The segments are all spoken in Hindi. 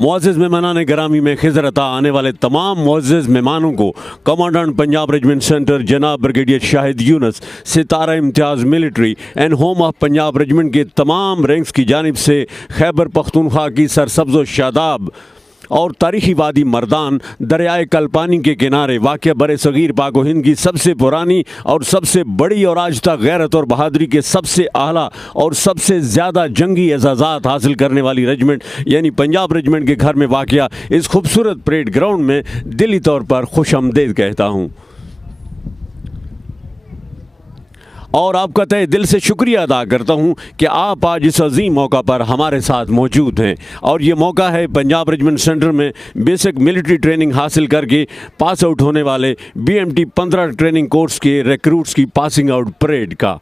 मुअज़्ज़िज़ मेहमानान गिरामी में खिज़र अता आने वाले तमाम मुअज़्ज़िज़ मेहमानों को कमांडेंट पंजाब रेजिमेंट सेंटर जनाब brigadier Shahid Yunus, Sitara Imtiaz military and home of Punjab regiment के तमाम रैंक्स की जानिब से खैबर पख्तूनख्वा की सरसब्ज़ व शादाब और तारीखी वादी मर्दान दरियाए कलपानी के किनारे वाक़या बर सग़ीर पाक व हिंद की सबसे पुरानी और सबसे बड़ी और आज तक गैरत और बहादुरी के सबसे आला और सबसे ज़्यादा जंगी एजाज़ात हासिल करने वाली रेजिमेंट यानी पंजाब रेजिमेंट के घर में वाक़या इस खूबसूरत परेड ग्राउंड में दिली तौर पर खुशामदीद कहता हूँ और आपका तहे दिल से शुक्रिया अदा करता हूं कि आप आज इस अजीम मौका पर हमारे साथ मौजूद हैं। और ये मौका है पंजाब रेजिमेंट सेंटर में बेसिक मिलिट्री ट्रेनिंग हासिल करके पास आउट होने वाले BMT 15 ट्रेनिंग कोर्स के रिक्रूट्स की पासिंग आउट परेड का।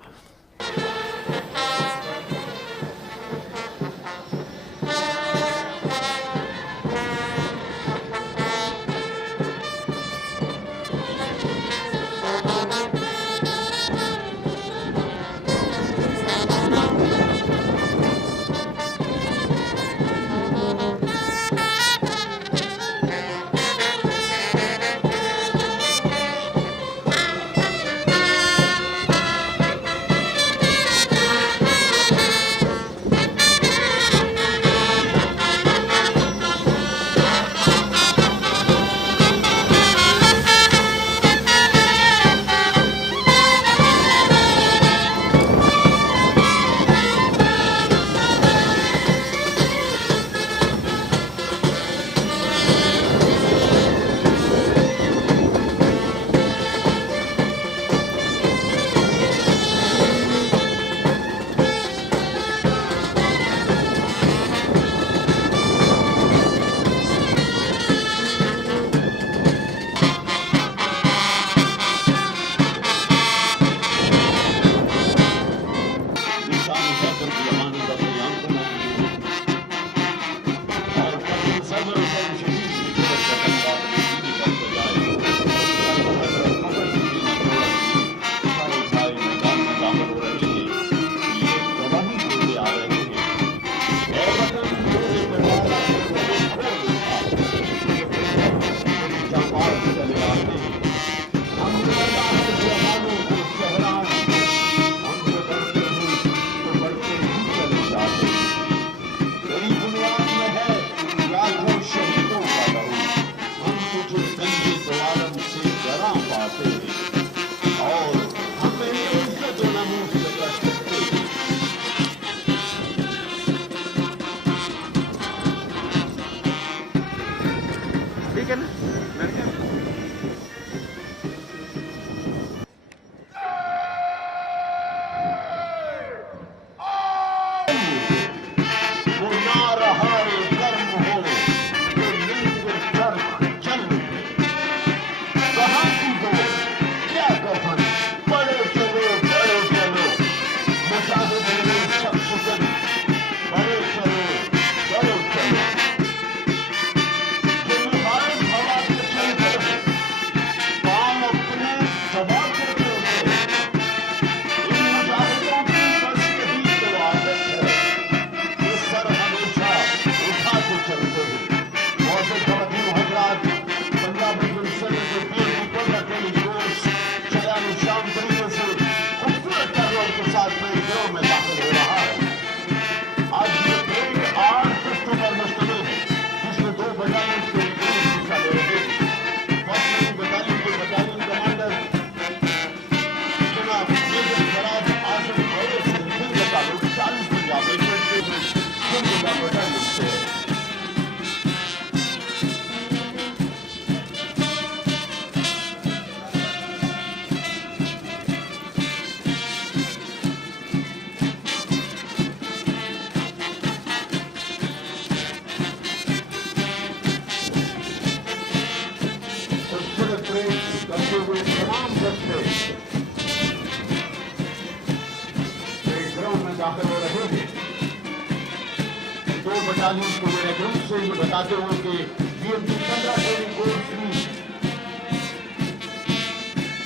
ठीक है ना? दाखिल हो रहे हैं। दो बटालियन को मेरे ग्रुप से ये बताते हुए कि BMT 15 ट्रेनिंग कोर्स की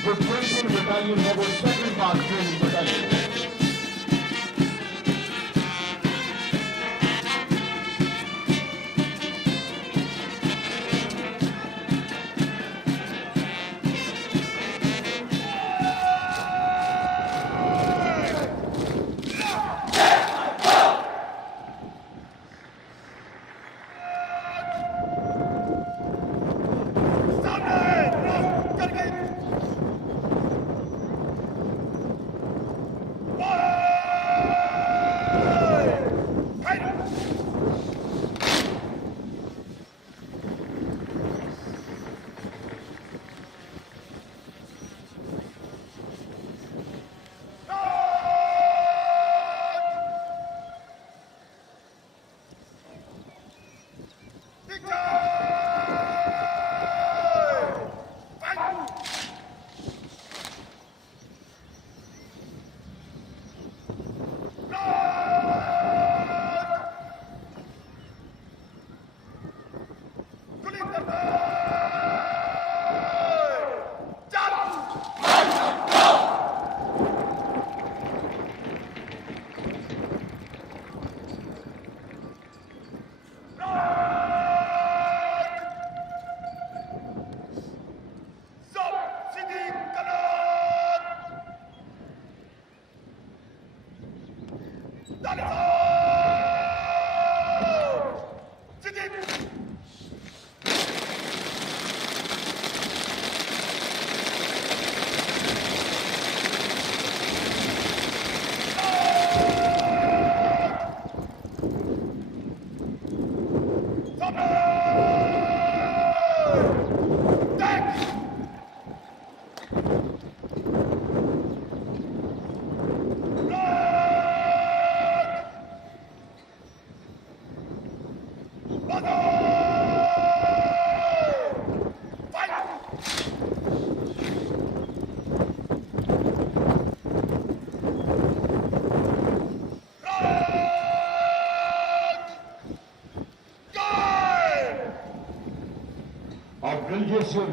जो 20 बटालियन है वो सेकंड पार्ट ट्रेनिंग बटालियन है।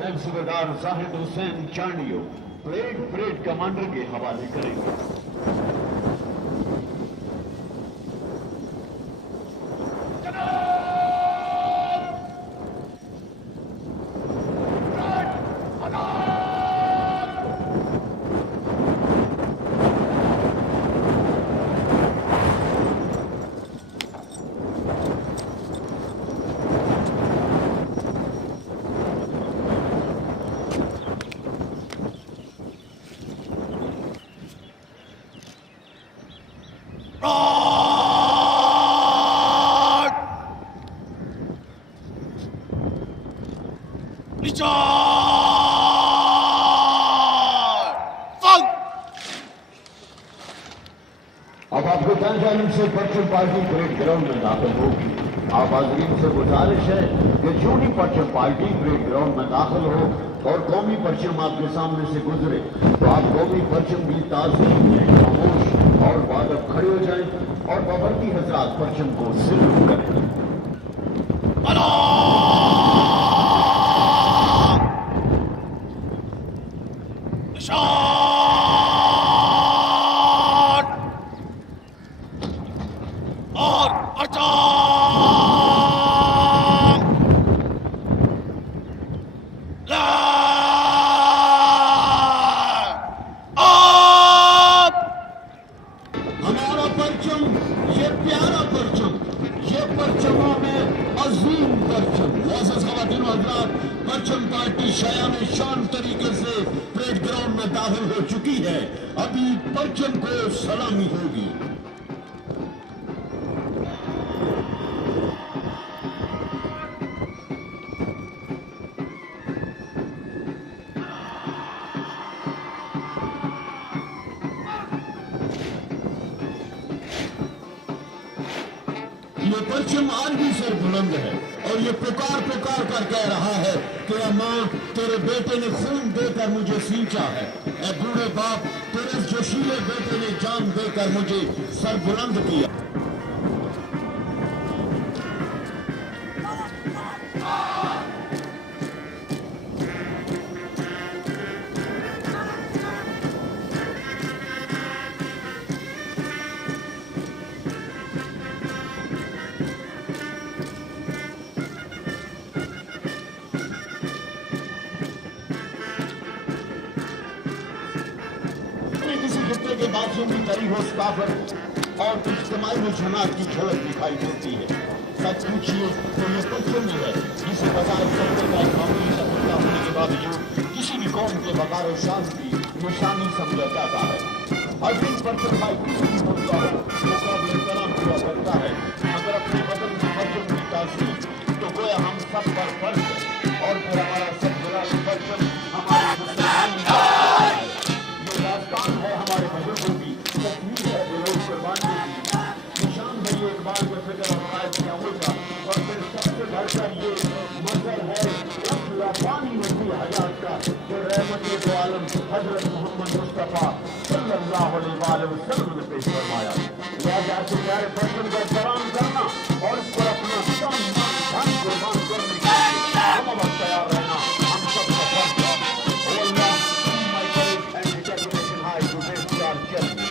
नैब सूबेदार जाहिद हुसैन चांडियो परेड कमांडर के हवाले करेंगे। अब आपको जानिब से परचम पार्टी परेड ग्राउंड में दाखिल होगी। आप हाज़रीन से गुजारिश है कि जो भी परचम पार्टी परेड ग्राउंड में दाखिल हो और कौमी परचम आपके सामने से गुजरे तो आप कौमी परचम की ताज़ीम में खामोश और वादब खड़े हो जाएं और बाबरती हजरात परचम को सैल्यूट करें। हमारा परचम, ये प्यारा परचम, ये परचमों में अजीम परचम। मोअज़्ज़ज़ ख़वातीन व हज़रात, परचम पार्टी शायान शान तरीके से परेड ग्राउंड में दाखिल हो चुकी है। अभी परचम को सलामी होगी। ये परचम आज भी सर बुलंद है और ये पुकार पुकार कर कह रहा है कि माँ, तेरे बेटे ने खून देकर मुझे सींचा है। ऐ बूढ़े बाप, तेरे जोशीले बेटे ने जान देकर मुझे सर बुलंद किया। के बातों की तरी हो काफर और इज्तिमाई रुझानात की झलक दिखाई देती है। सच पूछिए तो ये परचम ही है जिसे बजाय सत्य का मामूली सफलता होने के बावजूद किसी भी कौम के वकार और शान की निशानी समझा जाता है। हर दिन परचम भाई किसी भी होता है तो काबिल एहतराम हुआ करता है। अगर अपने बदन में परचम की ताज़ीम तो गोया हम सब पर फर्ज है और फिर हमारा सब बड़ा परचम हमारे है, हमारे बुजुर्गों की तस्वीर है, बेरोज कुर्बानी की निशान है। ये इकबाल के फिक्र और कायद किया होगा और फिर सबसे बड़ा मगर ये मगर है रब्बानी वसी हयात का जो रहमत दो आलम हजरत मोहम्मद मुस्तफ़ा सल्लल्लाहु अलैहि वसल्लम ने पेश फरमाया। लिहाजा ऐसे प्यारे पर्सन का सलाम करना और इस पर अपना तन मन धन कुर्बान करने के लिए हम अब तैयार रहना हम सबका फर्ज है। ओ अल्लाह, my courage and determination high to face your journey.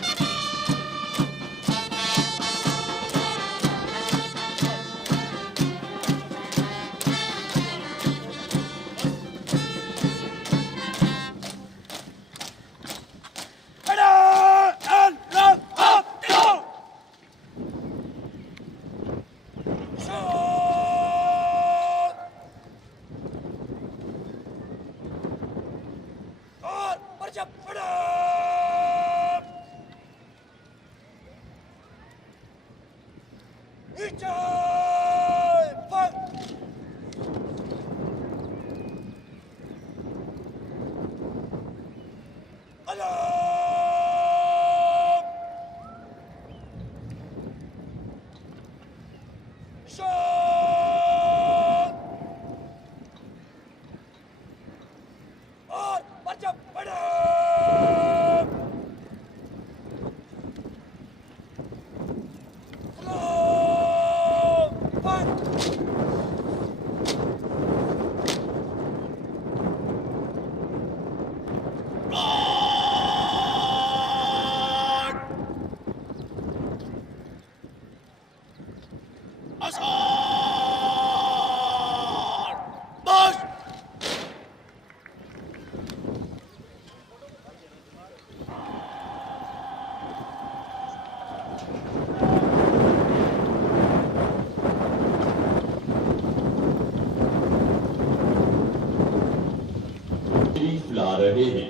ला रहे हैं।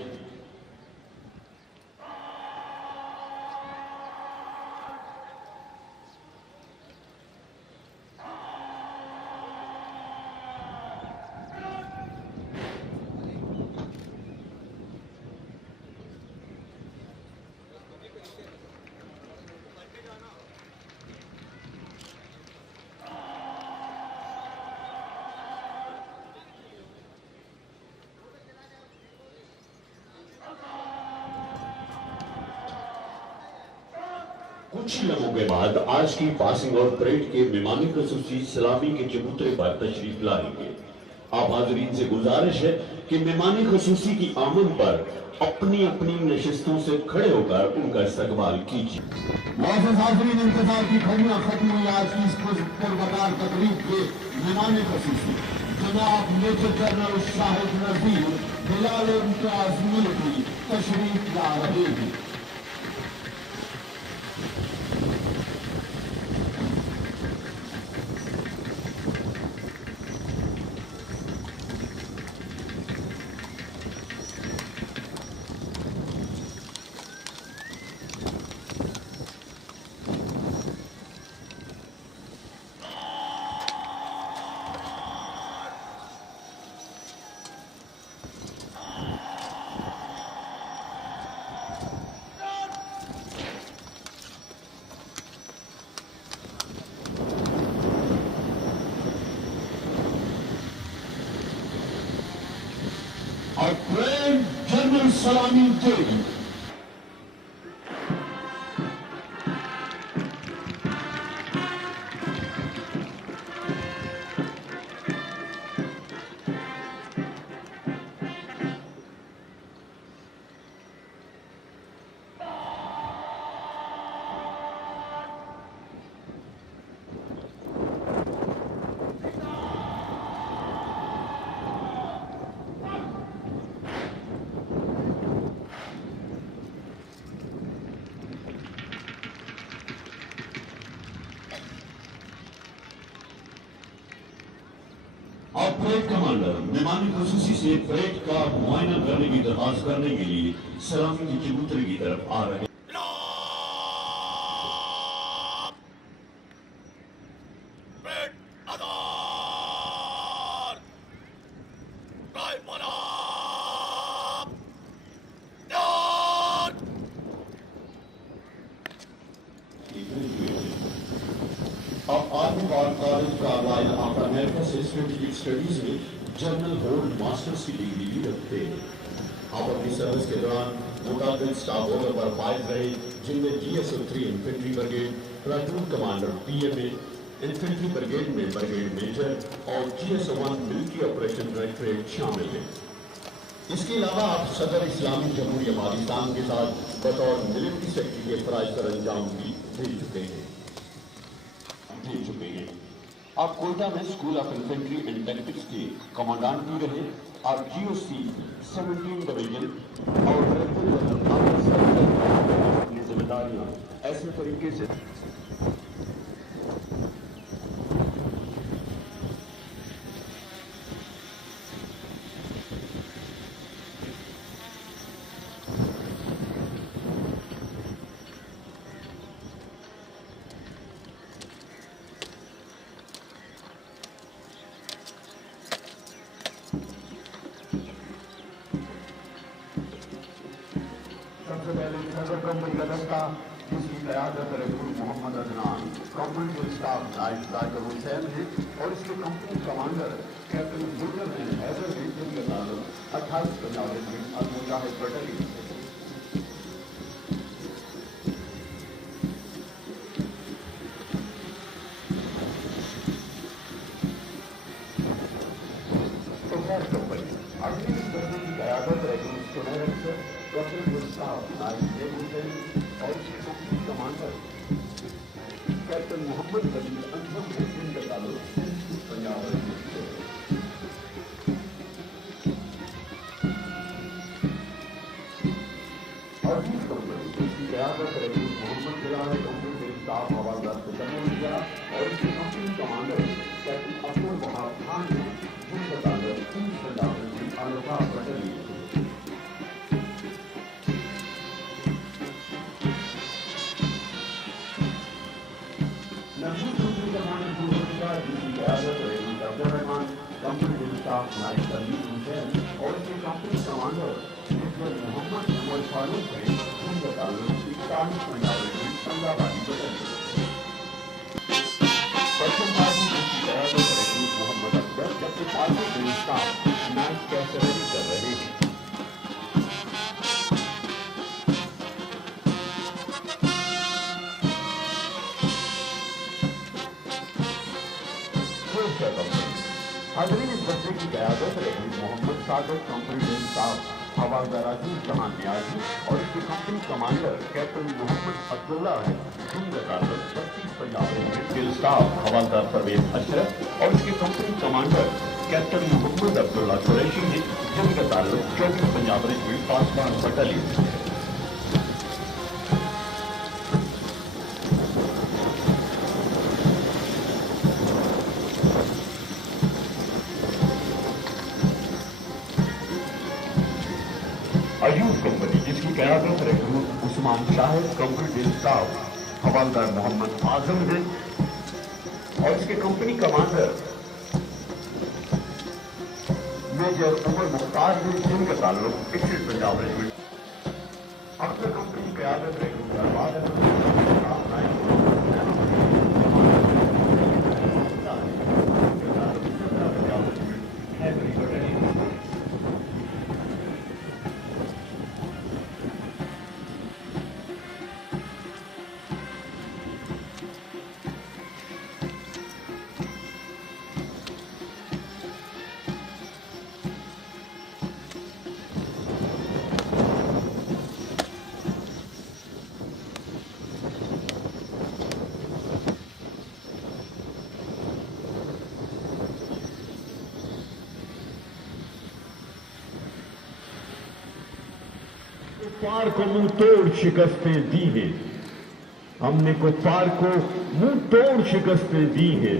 कुछ लम्हों के बाद आज की पासिंग आउट परेड के मेहमानी खसूसी सलामी के चबूतरे पर तशरीफ लाएंगे। आप हाजरीन से गुजारिश है कि मेहमानी खसूसी की आमद पर अपनी अपनी नशिस्तों से खड़े होकर उनका इस्तकबाल कीजिए। मौजूद हाजरीन, इंतजार की घड़ियां खत्म हुई। आज की इस पुरवकार तकरीब के मेहमानी खसूसी जनाब मेजर जनरल शाहिद नजीर हिलाल इम्तियाज मिलिट्री तशरीफ ला रहे हैं। और ग्रैंड जनरल सलामी देगी। और परेड कमांडर मेहमानी खसूसी से परेड का मुआयना करने की दरखास्त करने के लिए सलामी के चबूतरे की तरफ आ रहे हैं। अब आर्मी वॉर कॉलेज का वाइल आफ्टर अमेरिका से स्ट्रेटेजिक स्टडीज में जनरल होल्ड मास्टर्स की डिग्री भी रखते हैं। आप अपनी सर्विस के दौरान मुताबिक स्टाफ ऑर्डर पर फायद रहे, जिनमें GSO-3 infantry brigade, platoon commander PMA, infantry brigade में ब्रिगेड मेजर और GSO-1 मिलिट्री ऑपरेशन डायरेक्टरेट शामिल हैं। इसके अलावा आप सदर इस्लामी जमहूरिया पाकिस्तान के साथ बतौर मिलिट्री सेक्रेटरी के फराइज सर अंजाम भी दे चुके हैं। आप कोयटा में school of infantry and tactics के कमांडेंट भी रहे और GOC 17 डिवीजन और अपनी जिम्मेदारियां ऐसे तरीके से सबसे पहले नजर कंपनी का दस्ता जिसकी क़यादत रसूल मोहम्मद अदनान, कंपनी स्टाफ नाइट जाकिर हुसैन है और इसके company commander captain Zulfar Haider है, जिनके ताल्लुक 28 पंजाब रेजिमेंट और मुजाहिद बटालियन से। कंपनी अगली इस दस्ते की क़यादत रसूल सुनहर अफसर डॉक्टर स्टाफ नाइट हुसैन और इसके company commander captain Mohammad Khalil Anjum है, जिनका ताल्लुक पंजाब रेजिमेंट से। और इस कंपनी जिसकी क़यादत रसूल मोहम्मद खलील कंपनी के स्टाफ हवालदार से जम्मू किया और इसके company commander captain Abdul Wahab Khan है, जिनका ताल्लुक पंजाब रेजिमेंट आलफा बटालियन से। कंपनी स्टाफ नाइट खलील हुसैन और इसके कंपनी कमांडर मोहम्मद उमर फारूक है, जिनका ताल्लुक पाकिस्तानी पंजाब रेजिमेंट पंजाबादी बटालियन से। पश्चिम पार्टी जिसकी क़यादत रसूल मोहम्मद अकबर, जबकि पार्टी के स्टाफ नाइट कैसररी कर रहे हैं। हाज़रीन, इस दस्ते की क़यादत रसूल मोहम्मद सागर, कंपनी के स्टाफ हवालदार अजीज जहान न्याजी और इसके company commander captain Mohammad Abdullah है, जिनका ताल्लुक 36 पंजाब रेजिमेंट के स्टाफ हवालदार परवेज अशरफ और इसके company commander captain Mohammad Abdullah Qureshi है, जिनका ताल्लुक 24 पंजाब रेजिमेंट पासवान बटालियन से है। अयूब कंपनी जिसकी क़यादत रसूल उस्मान शाहिद, कंपनी के स्टाफ हवालदार मोहम्मद आजम है और इसके company commander major Umar Mukhtar है, जिनका ताल्लुक 21 पंजाब रेजिमेंट। अक्सर कंपनी की क़यादत रसूल कुफ्फार को मुंह तोड़ शिकस्तें दी हैं, हमने कुफ्फार को मुंह तोड़ शिकस्तें दी हैं,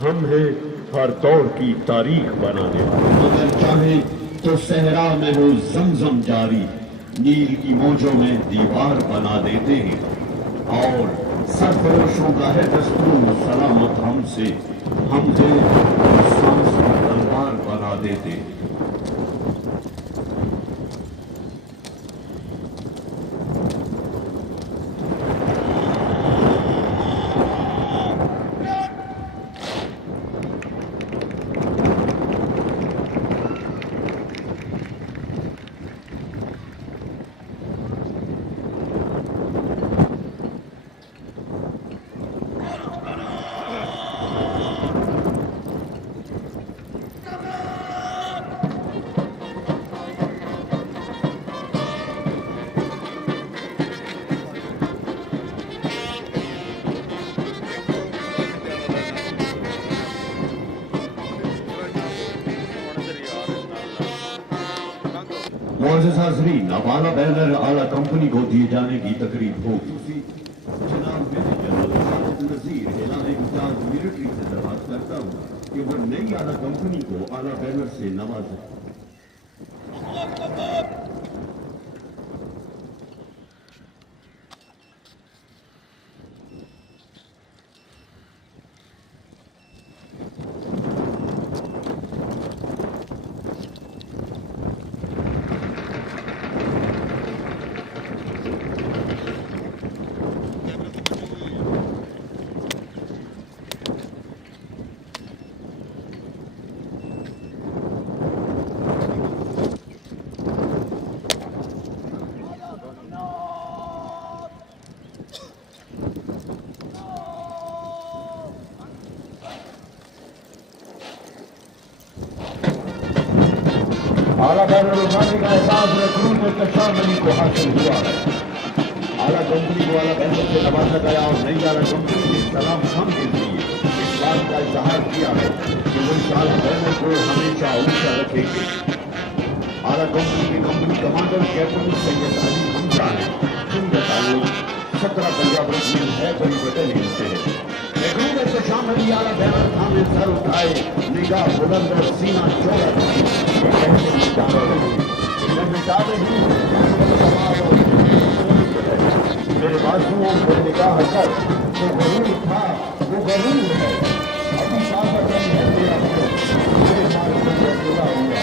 हम हैं हर दौर की तारीख बनाने वाले। अगर चाहे तो सहरा में हो जमजम जारी, नील की मौजों में दीवार बना देते हैं और सरफरोशों का है दस्तूर सलामत हमसे, हम थे सांस की तलवार बना देते हैं। मुअज़्ज़िज़ हाज़रीन, अब आला बैनर आला कंपनी को दिए जाने की तकरीब होगी। जनाब मेजर जनरल खालिद नज़ीर एलान इम्तियाज मिलिट्री से दरख्वास्त करता हूँ कि वो नई आला कंपनी को आला बैनर से नवाजें। आला बैनर उठाने का एहसास रखून मुस्तशाम अली को हासिल हुआ है। आला कंपनी को आला बैनर से नवाजा गया और नई आला कंपनी ने सलाम खान के जरिए इस बात का इजहार किया है कि वो इस आला बैनर को हमेशा ऊंचा रखेंगे। आला कंपनी के company commander captain Syed Ali Hamza ने जिनका ताल्लुक 17 पंजाब रेजिमेंट है बड़ी बटालियन से है। लेकिन मुस्तशाम अली आला बैनर थामे सर उठाए, निगाह बुलंद और सीना चौड़ा मेरे बाजुओं को निगाह कर, वो गरूर था, वो गरूर है, अभी ताकत नहीं है तेरा मेरे माल को खुदा हुआ,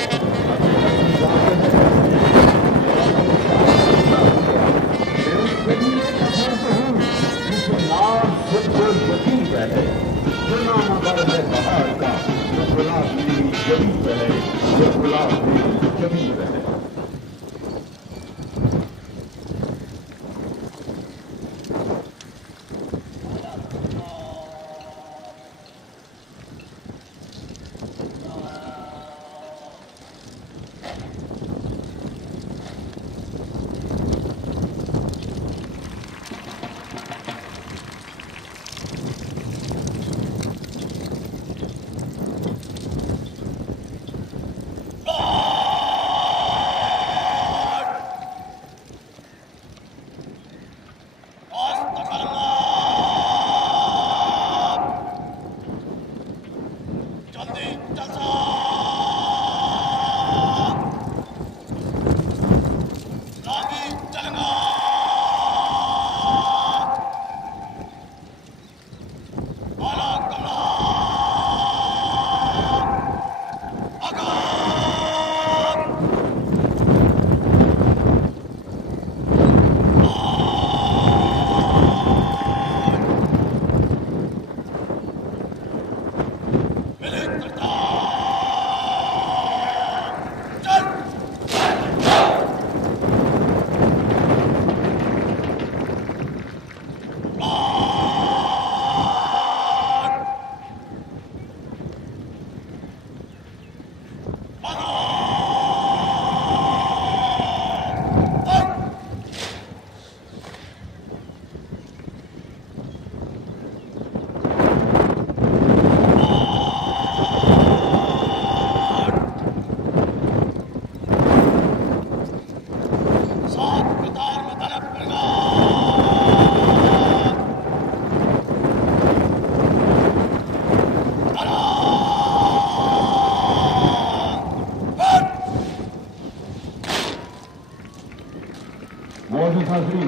मैं उस कबीले का फर्द हूँ जिसे नाम खुद को यकीन है, जो नाम अगर है बाहर का, जो गुलाब मेरी जबीब है, जो गुलाब मेरी जबीब है।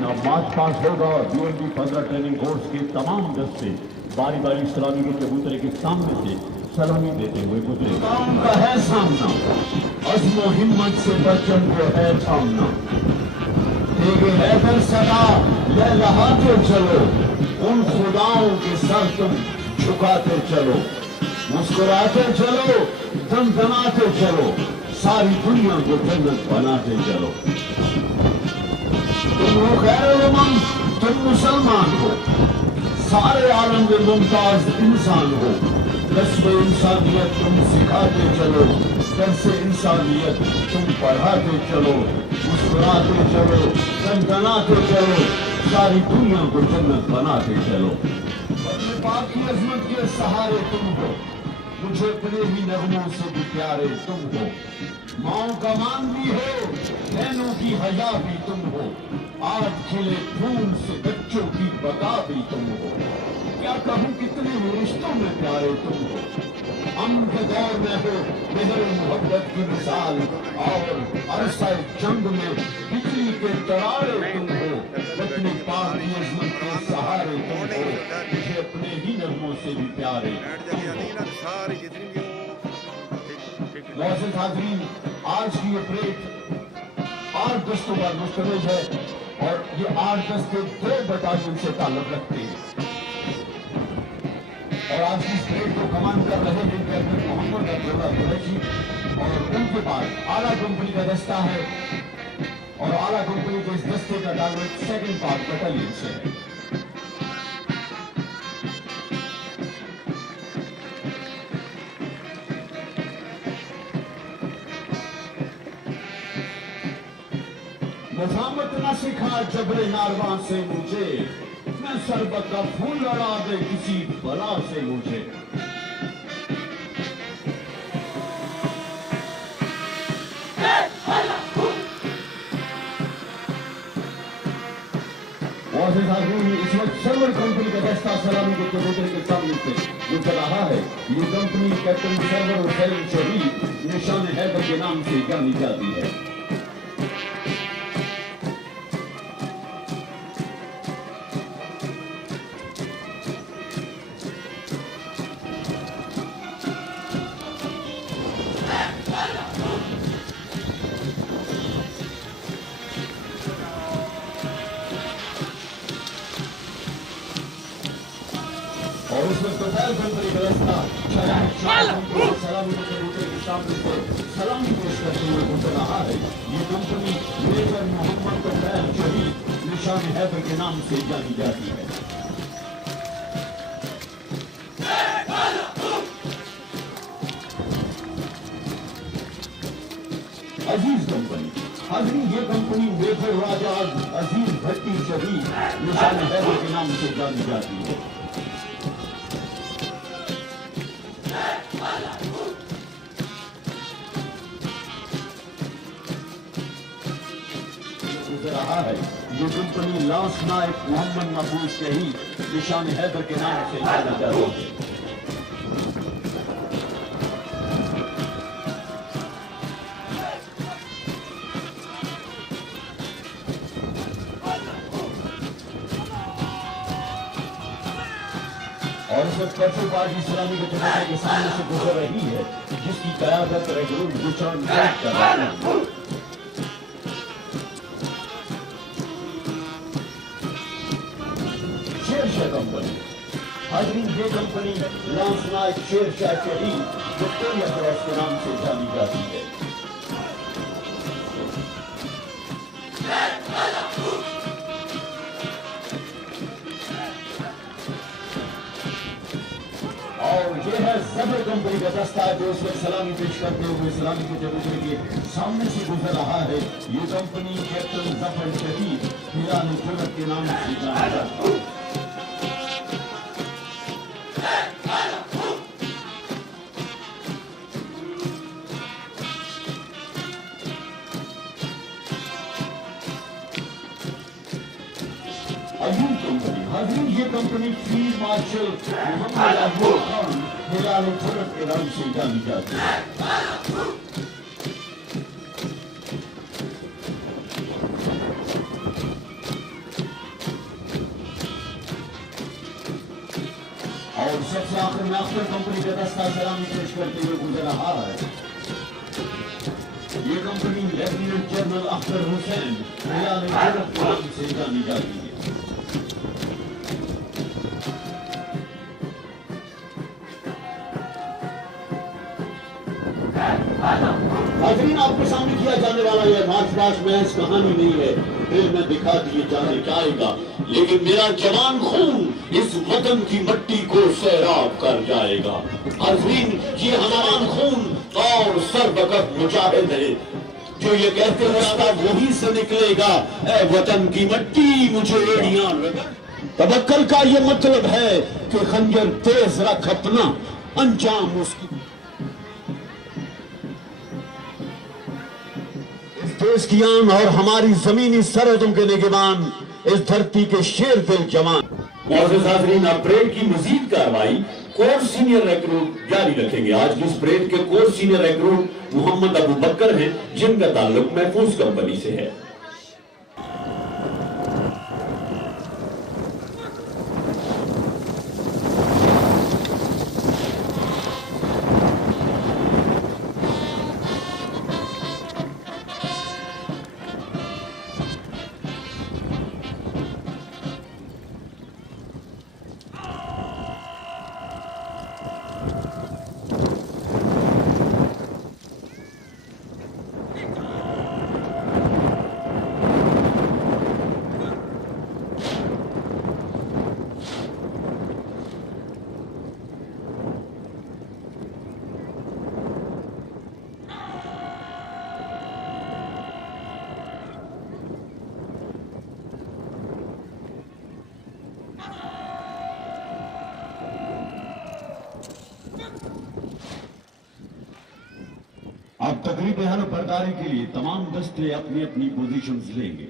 अब मार्च पास होगा और यूएनबी 15 ट्रेनिंग कोर्स के तमाम दस्ते बारी बारी सलामी के चबूतरे के सामने से सलामी देते हुए गुजरे। काम का है सामना, अज़्म और हिम्मत से बच्चन को है सामना। तेगे हैदर सदा लहलहाते चलो, उन खुदाओं के सर तुम झुकाते चलो, मुस्कुराते चलो, दमदमाते चलो, सारी दुनिया को जन्नत बनाते चलो। तुम हो खैर उमम, तुम मुसलमान हो, सारे आलम में मुमताज इंसान हो। कस्बे इंसानियत तुम सिखाते चलो, दर्से इंसानियत तुम पढ़ाते चलो, मुस्कुराते चलो, दमदमाते चलो, सारी दुनिया को जन्नत बनाते चलो। अपने पाक की अजमत के सहारे तुम हो, मुझे अपने ही नगमों से भी प्यारे तुम हो। माओ का मान भी हो, बहनों की हया भी तुम हो। आज खिले फूल से बच्चों की बका भी तुम हो। क्या कहूँ कितने रिश्तों में प्यारे तुम हो। हम के दौर में हो मेहर मोहब्बत की मिसाल, और अरसा जंग में बिजली के तरारे तुम हो। अपने पाक की अजमत के सहारे तुम हो। मुझे अपने ही नगमों से भी प्यारे तुम हो। मोअज़्ज़िज़ हाज़रीन, आज की ये परेड 8 दस्तों पर मुश्तमिल है और ये 8 दस्ते 2 बटालियन से ताल्लुक रखते हैं। और आज की परेड को कमान कर रहे हैं कैप्टन मोहम्मद अब्दुल्ला कुरैशी, और उनके पास आला कंपनी का दस्ता है, और आला कंपनी के इस दस्ते का ताल्लुक 2nd पाक बटालियन से है। मुफामत न सिखा जबरे नारवा से मुझे, मैं सरबत का फूल लड़ा दे किसी बला से मुझे। इस वक्त सर्वर कंपनी का दस्ता सलामी के कबूतर के सामने से गुजर रहा है। ये कंपनी कैप्टन सर्वर हुसैन शहीद निशान हैदर के नाम से जानी जाती है। और उसमें टोटल कंपनी का रास्ता सलामी के कबूतर के सामने से सलामी पेश करते हुए गुजर रहा है। ये कंपनी मेजर मोहम्मद हुसैन शहीद निशान हैदर के नाम से जानी जाती है। अजीज कंपनी, हाज़रीन, ये कंपनी मेजर राजा अजीज भट्टी शहीद निशान हैदर के नाम से जानी जाती है। रहा है ये कंपनी लांस नायक मोहम्मद महबूब शहीद निशान हैदर के नाम से जानी जाती है। और इस वक्त पर्सनल पार्टी सलामी के चौथे के सामने से गुजर रही है, जिसकी कयादत रेगुलर गुचरण कर रहा है। कंपनी, हाज़रीन, ये कंपनी लांस नायक शेर शाह शहीद विक्टोरिया क्रॉस के नाम से जानी जाती है। और ये है ज़बर कंपनी का दस्ता जो उस वक्त सलामी पेश करते हुए सलामी के चबूतरे के सामने से गुजर रहा है। ये कंपनी कैप्टन ज़फर शहीद हिलाल जुर्रत के नाम से जानी जाती है। अयूब कंपनी, हाज़रीन, ये company field marshal Mohammad Abdul Khan Hilal Jurrat के नाम से जानी जाती है। और सबसे आखिर में अख्तर कंपनी का दस्ता सलामी पेश करते हुए गुजर रहा है। ये company lieutenant general Akhtar Hussain Hilal Jurrat के नाम से जानी जाती है। हाज़रीन, आपके सामने किया जाने वाला यह मार्च पास्ट महज कहानी नहीं है, फिल्म में दिखा दिए जाने जाएगा, लेकिन मेरा जवान खून इस वतन की मिट्टी को सैराब कर जाएगा। हाज़रीन, ये हमारा खून और सरबकत मुजाहिद है जो ये कहते रास्ता वहीं से निकलेगा, ऐ वतन की मिट्टी मुझे एड़ियां लगा। तवक्कल का ये मतलब है कि खंजर तेज रख अपना, अंजाम उसकी। इस देश की आन और हमारी जमीनी सरहदों के निगहबान, इस धरती के शेर दिल जवान। मौजूद हाज़रीन, अब परेड की मजीद कार्रवाई कोर सीनियर रिक्रूट जारी रखेंगे। आज की इस परेड के core senior recruit Mohammad Abu Bakar हैं, जिनका ताल्लुक महफूज कंपनी से है। अब तकरीब हर बरदारी के लिए तमाम दस्ते अपनी अपनी पोजीशंस लेंगे।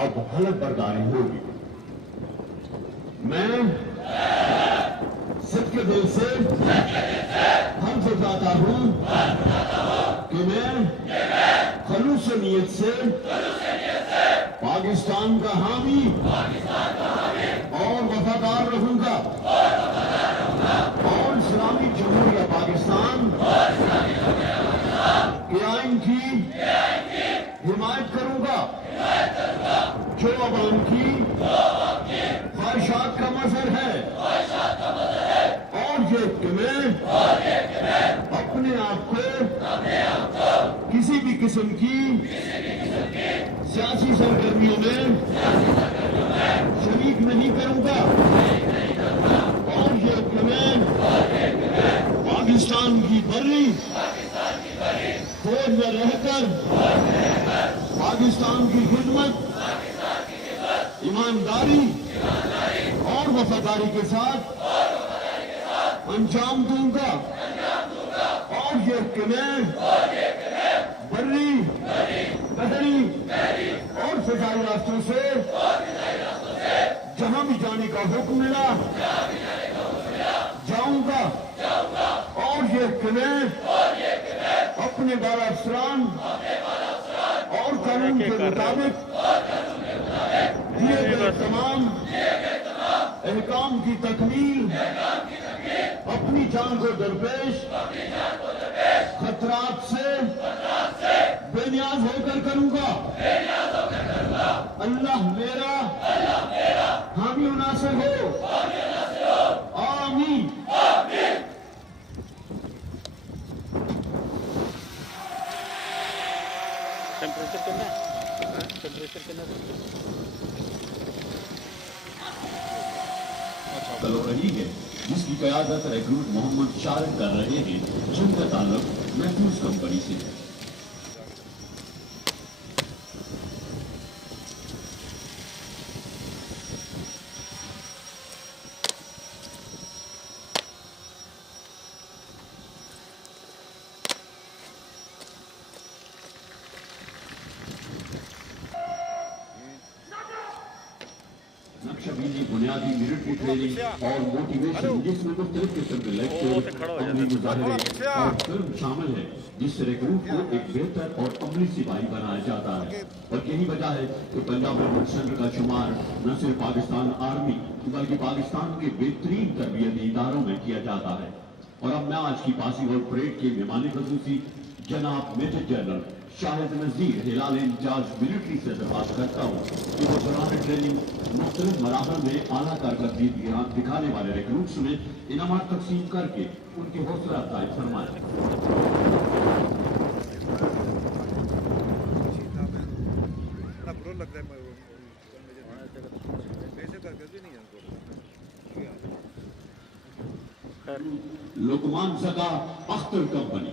अब हलफ बरदारी होगी। मैं सच्चे दिल से हमसे चाहता हूं कि मैं खलूस नीयत से पाकिस्तान का हामी और वफादार रहूंगा और इस्लामी जमहूरिया पाकिस्तान के आइन की हिमायत करूंगा, जो अवाम की ख्वाहिशात का मजहर है, और ये कि मैं अपने आप को किसी भी किस्म की सियासी सरगर्मियों में शरीक नहीं करूंगा, और ये कि मैं पाकिस्तान की बर्री फौज में रहकर पाकिस्तान की खिदमत ईमानदारी और वफादारी के साथ अंजाम दूंगा। और ये किलें बर्री बहरी और फिजाई रास्तों से जहां भी जाने का हुक्म मिला जाऊंगा और ये किलें अपने बाला अफसरान और कानून के मुताबिक दिए गए तमाम अहकाम की तकमील अपनी जान को दरपेश खतरात से बेनियाज होकर करूंगा। अल्लाह मेरा हामी नासिर हो। आमीन। टेम्परेचर कितना है? टेम्परेचर कितना है? हो रही है जिसकी क़यादत रिक्रूट मोहम्मद शारिक कर रहे हैं, जिनका ताल्लुक महफूज कंपनी से है। नक्शबंदी बुनियादी मिलिट्री ट्रेनिंग और मोटिवेशन जिसमें मुख्तलिफ किस्म के लेक्चर अमली मुजाहिरे और फिल्म शामिल है, जिससे रिक्रूट को एक बेहतर और अमली सिपाही बनाया जाता है। और यही वजह है कि पंजाब रेजिमेंट सेंटर का शुमार न सिर्फ पाकिस्तान आर्मी बल्कि पाकिस्तान के बेहतरीन तरबियती इदारों में किया जाता है। और अब मैं आज की पासिंग आउट परेड के मेहमान खसूसी जनाब मेजर जनरल शाहिद नज़ीर हिलाल इंचार्ज मिलिट्री से दरख्वास्त करता हूँ कि वो दौरान ट्रेनिंग मुख्तलिफ मराहल में आला कारकर्दगी दिखाने वाले रिक्रूट्स में इनामात तकसीम करके उनकी हौसला अफजाई फरमाएं। Luqman Zaka Akhtar company.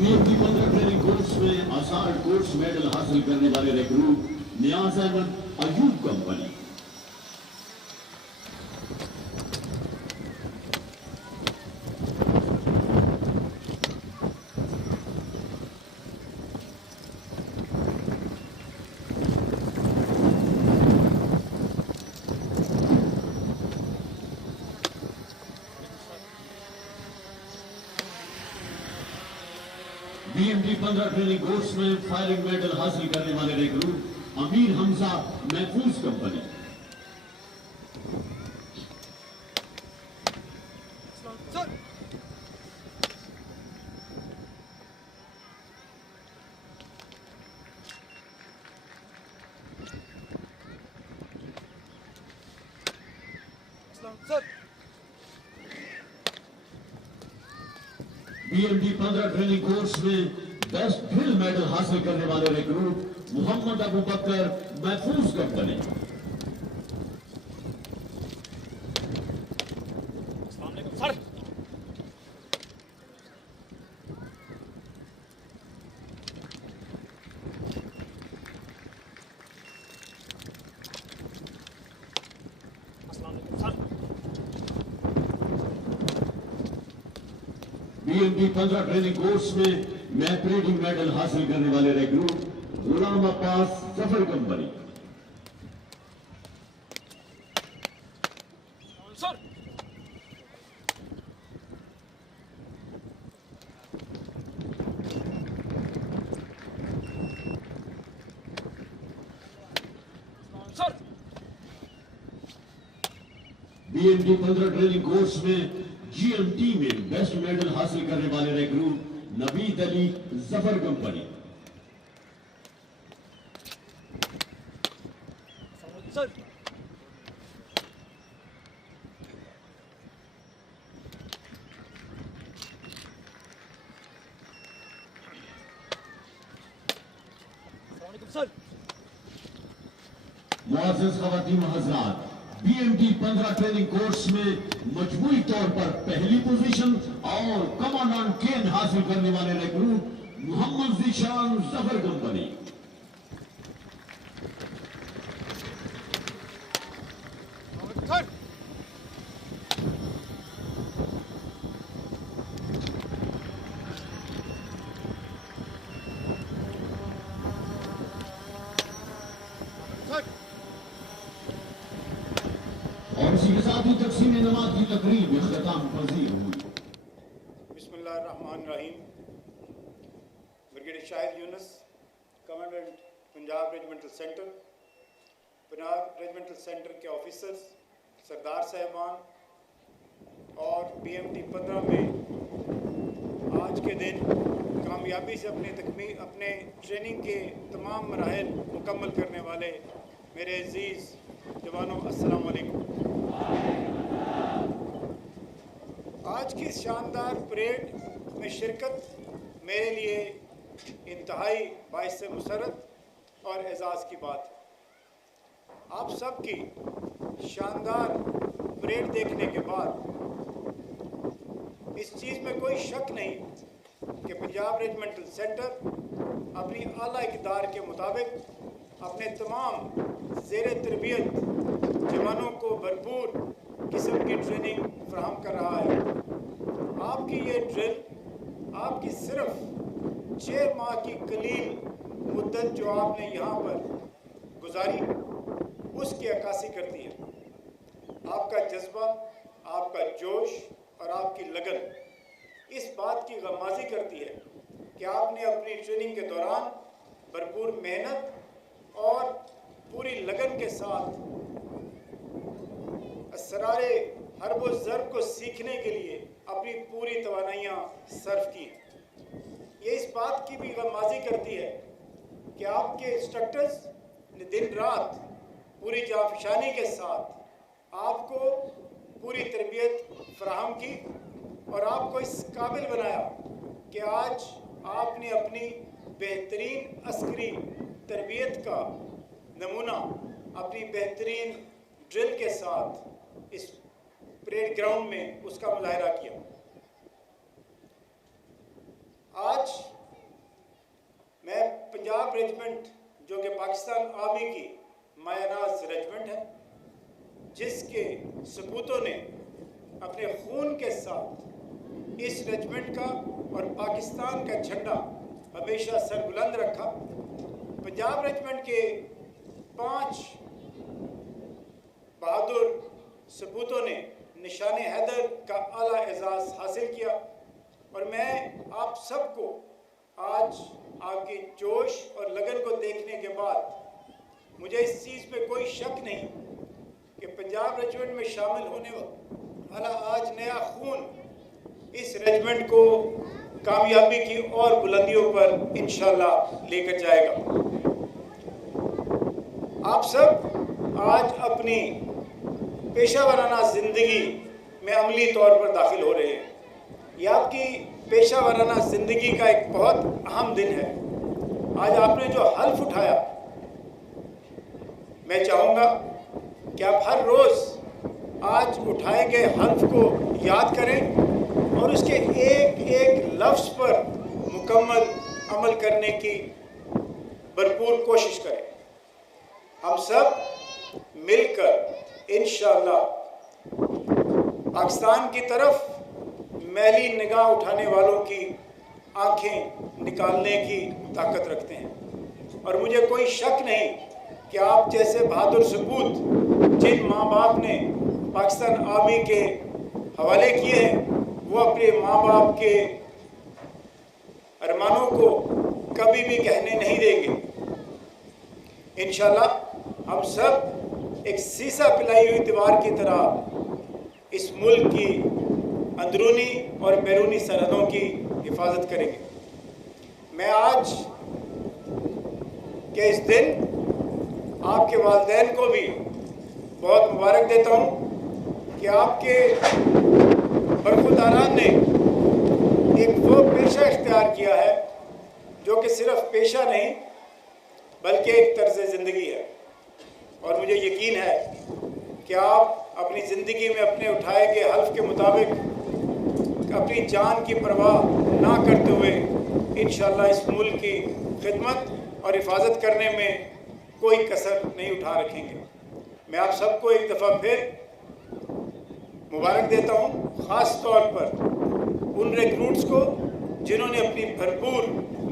PMD 15 training course में आसार कोर्स मेडल हासिल करने वाले recruit Niaz Ahmad Ayub company. BMD 15 training course में फायरिंग मेडल हासिल करने वाले recruit Amir Hamza Mahfooz company. BMD 15 training course में बेस्ट ड्रिल मेडल हासिल करने वाले recruit Mohammad Abu Bakar Mahfooz company. BMD 15 training course में मैथ रीडिंग मेडल हासिल करने वाले रिक्रूट गुलाम Abbas Safar company. BMD 15 training course में जीएमटी में बेस्ट मेडल हासिल करने वाले recruit Naveed Ali Zafar company. Sir मुआज़्ज़िज़ ख़वातीन व हज़रात, BMT 15 ट्रेनिंग कोर्स में मजमूई तौर पर पहली पोजीशन और कमांडेंट केन हासिल करने वाले रिक्रूट मोहम्मद ज़ीशान जफर कंपनी। और इसी के साथ ही तक़सीम नमाज की तकरीब इख्तिताम पज़ीर हुई। बिस्मिल्लाहिर्रहमानिर्रहीम। Brigadier Shahid Yunus, commandant Punjab regimental centre, Punjab regimental centre के ऑफिसर्स, सरदार साहबान और BMT 15 में आज के दिन कामयाबी से अपने ट्रेनिंग के तमाम मराहिल मुकम्मल करने वाले मेरे अजीज़ जवानों, अस्सलाम वालेकुम। आज की शानदार परेड में शिरकत मेरे लिए इंतहाई बाइस मुसरत और एजाज़ की बात है। आप सब की शानदार परेड देखने के बाद इस चीज़ में कोई शक नहीं कि पंजाब रेजिमेंटल सेंटर अपनी आला इक़दार के मुताबिक अपने तमाम ज़ेरे तरबियत जवानों को भरपूर किस्म की ट्रेनिंग फराहम कर रहा है। आपकी ये ड्रिल आपकी सिर्फ 6 माह की कलील मुद्दत जो आपने यहाँ पर गुजारी उसकी अक्कासी करती है। आपका जज्बा, आपका जोश और आपकी लगन इस बात की गमाज़ी करती है कि आपने अपनी ट्रेनिंग के दौरान भरपूर मेहनत और पूरी लगन के साथ असरारे हर्ब व ज़र्ब को सीखने के लिए अपनी पूरी तवानाइयाँ सर्फ की। ये इस बात की भी गमाज़ी करती है कि आपके इंस्ट्रक्टर्स ने दिन रात पूरी जाफशानी के साथ आपको पूरी तरबियत फराहम की और आपको इस काबिल बनाया कि आज आपने अपनी बेहतरीन अस्करी तरबियत का नमूना अपनी बेहतरीन ड्रिल के साथ इस परेड ग्राउंड में उसका मुजाहरा किया। आज मैं पंजाब रेजिमेंट जो कि पाकिस्तान आर्मी की मायानाज रेजिमेंट है, जिसके सपूतों ने अपने खून के साथ इस रेजिमेंट का और पाकिस्तान का झंडा हमेशा सरबुलंद रखा। पंजाब रेजिमेंट के 5 बहादुर सपूतों ने निशाने हैदर का आला एजाज़ हासिल किया और मैं आप सबको आज आपके जोश और लगन को देखने के बाद मुझे इस चीज़ पे कोई शक नहीं कि पंजाब रेजिमेंट में शामिल होने वाला आज नया खून इस रेजिमेंट को कामयाबी की और बुलंदियों पर इंशाल्लाह लेकर जाएगा। आप सब आज अपनी पेशा वाराना ज़िंदगी में अमली तौर पर दाखिल हो रहे हैं। ये आपकी पेशा वाराना ज़िंदगी का एक बहुत अहम दिन है। आज आपने जो हल्फ उठाया, मैं चाहूँगा कि आप हर रोज़ आज उठाए गए हल्फ को याद करें और उसके एक एक लफ्ज़ पर मुकम्मल अमल करने की भरपूर कोशिश करें। हम सब मिलकर इंशाअल्लाह पाकिस्तान की तरफ मैली निगाह उठाने वालों की आंखें निकालने की ताकत रखते हैं और मुझे कोई शक नहीं कि आप जैसे बहादुर सपूत जिन माँ बाप ने पाकिस्तान आर्मी के हवाले किए हैं, वो अपने माँ बाप के अरमानों को कभी भी कहने नहीं देंगे। इंशाल्लाह हम सब एक सीसा पिलाई हुई दीवार की तरह इस मुल्क की अंदरूनी और बैरूनी सरहदों की हिफाजत करेंगे। मैं आज के इस दिन आपके वालिदैन को भी बहुत मुबारक देता हूँ कि आपके बरखुरदारान ने एक वो पेशा इख्तियार किया है जो कि सिर्फ पेशा नहीं बल्कि एक तर्ज ज़िंदगी है। और मुझे यकीन है कि आप अपनी ज़िंदगी में अपने उठाए गए हल्फ के मुताबिक अपनी जान की परवाह ना करते हुए इंशाअल्लाह इस मुल्क की खिदमत और हिफाजत करने में कोई कसर नहीं उठा रखेंगे। मैं आप सबको एक दफ़ा फिर मुबारक देता हूँ, ख़ास तौर पर उन रिक्रूट्स को जिन्होंने अपनी भरपूर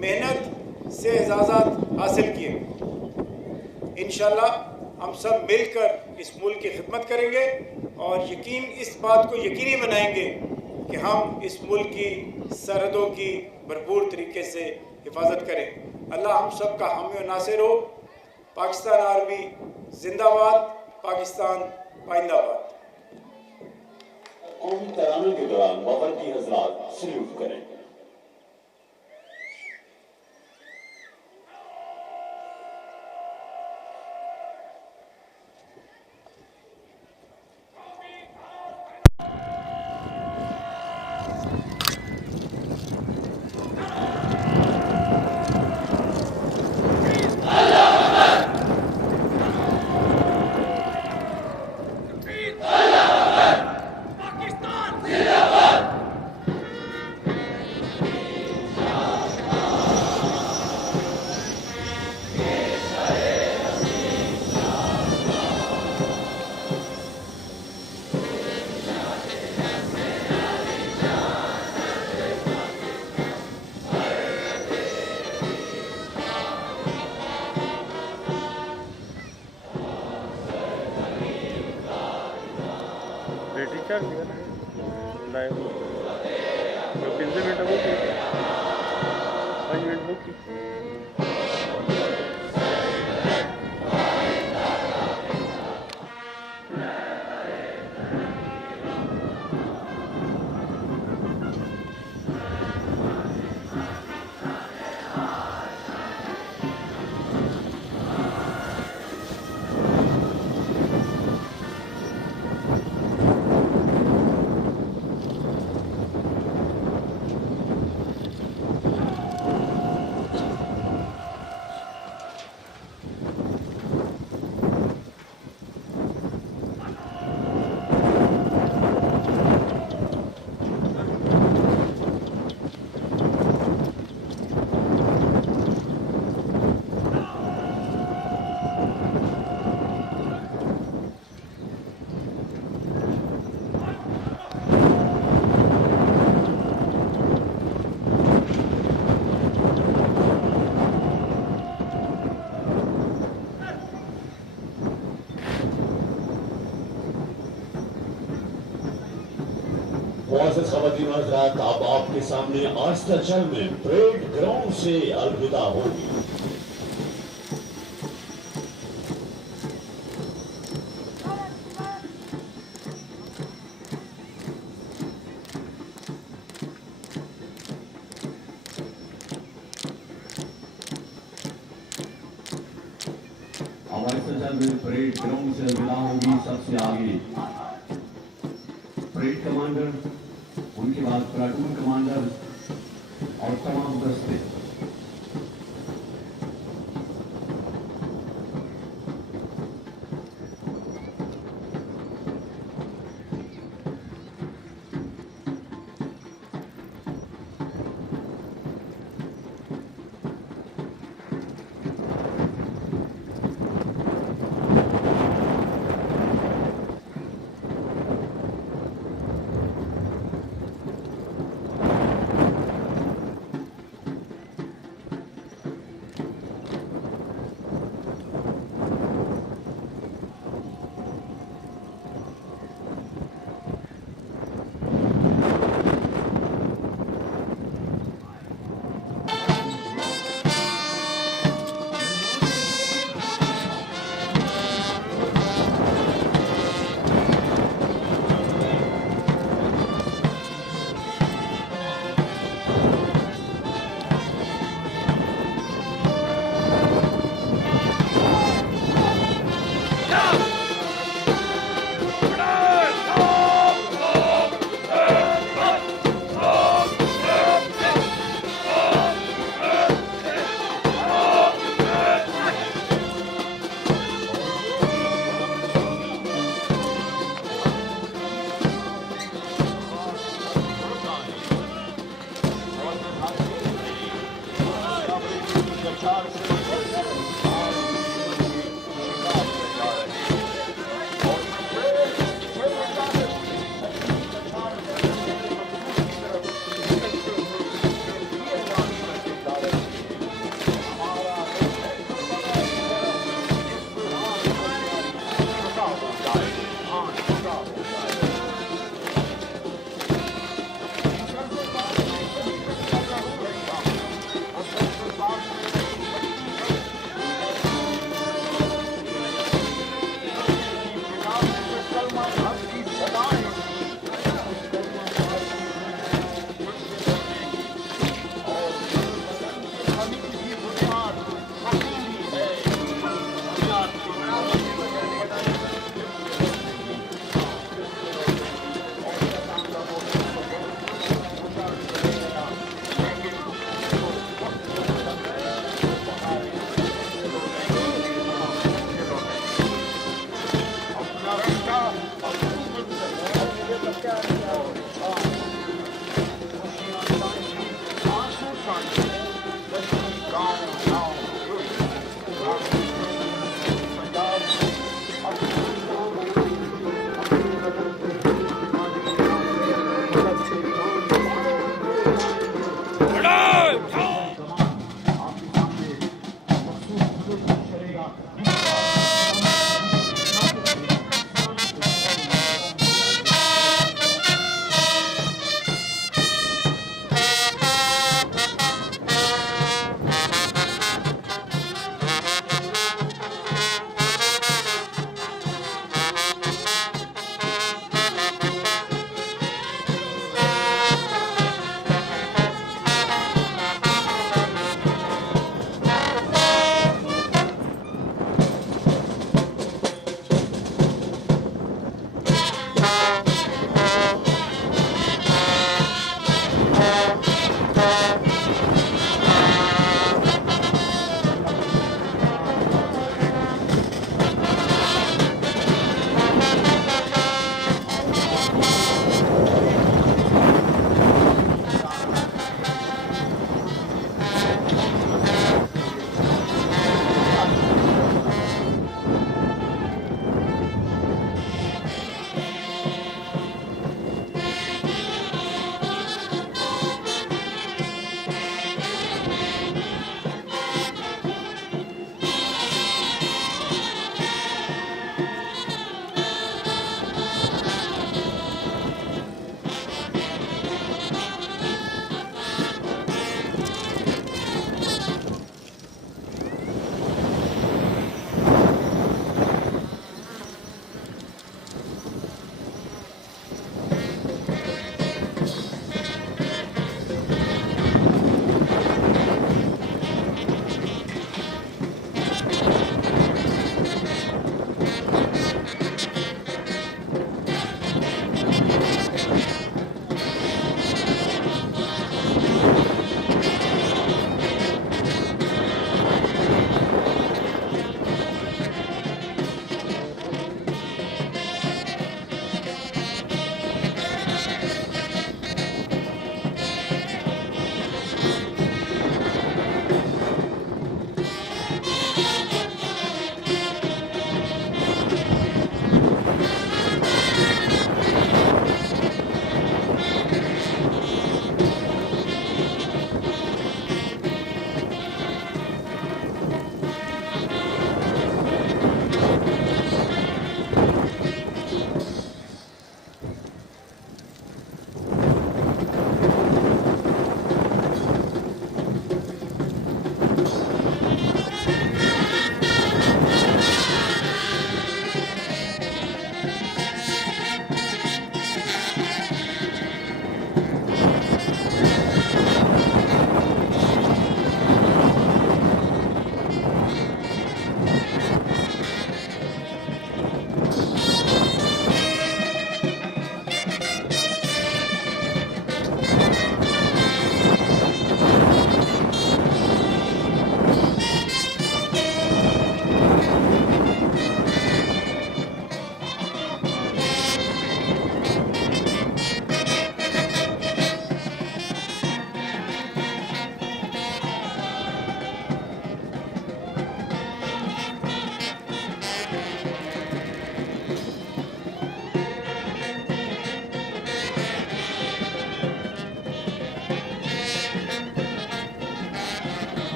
मेहनत से एजाज़ात हासिल किए। इंशाअल्लाह हम सब मिलकर इस मुल्क की खिदमत करेंगे और इस बात को यकीनी बनाएंगे कि हम इस मुल्क की सरहदों की भरपूर तरीके से हिफाजत करें। अल्लाह हम सब का हामी और नासिर हो। पाकिस्तान आर्मी जिंदाबाद, पाकिस्तान पाइंदाबाद। कौमी तरानों के दौरान वफाकी हजरात सल्यूट करें। चार दिया ना लाइव जो 15 मिनट हो गए 5 मिनट हो गए। मुअज़्ज़ज़ ख़वातीन और हज़रात, अब आपके सामने आस्ताचल में परेड ग्राउंड से अलविदा होगी। हमारे आस्ताचल में परेड ग्राउंड से अलविदा होगी। सबसे आगे परेड कमांडर, उनके बाद प्लाटून कमांडर और तमाम दस्ते।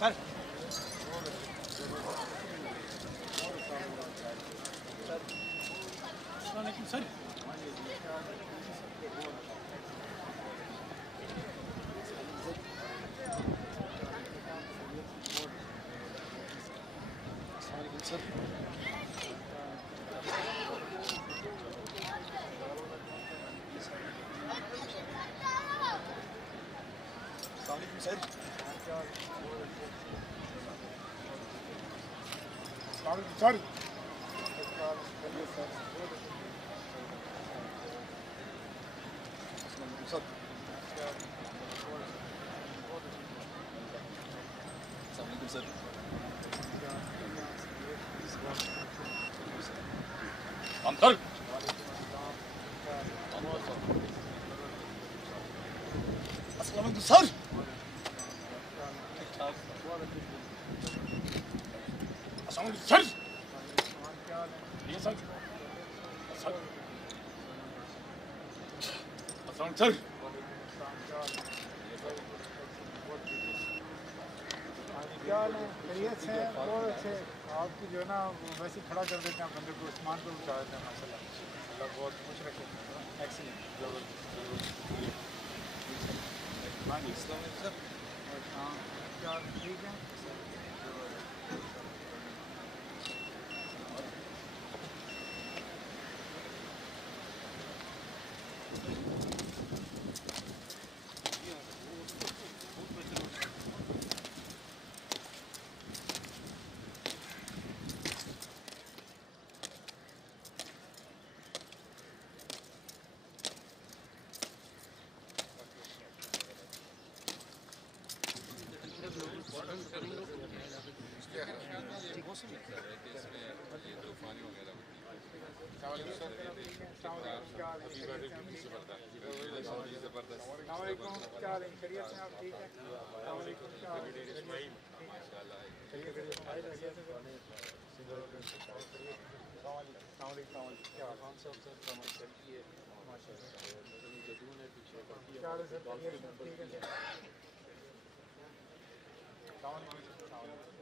Sir sir sir sir sir ये सर सर सर क्या खैरियत से बहुत अच्छे आपकी जो है ना वैसे खड़ा कर देते हैं बंदे को आसमान पर उठा देते हैं माशाल्लाह अल्लाह बहुत खुश रखे एक्सीलेंट हाँ जी सर हाँ क्या ठीक है क्या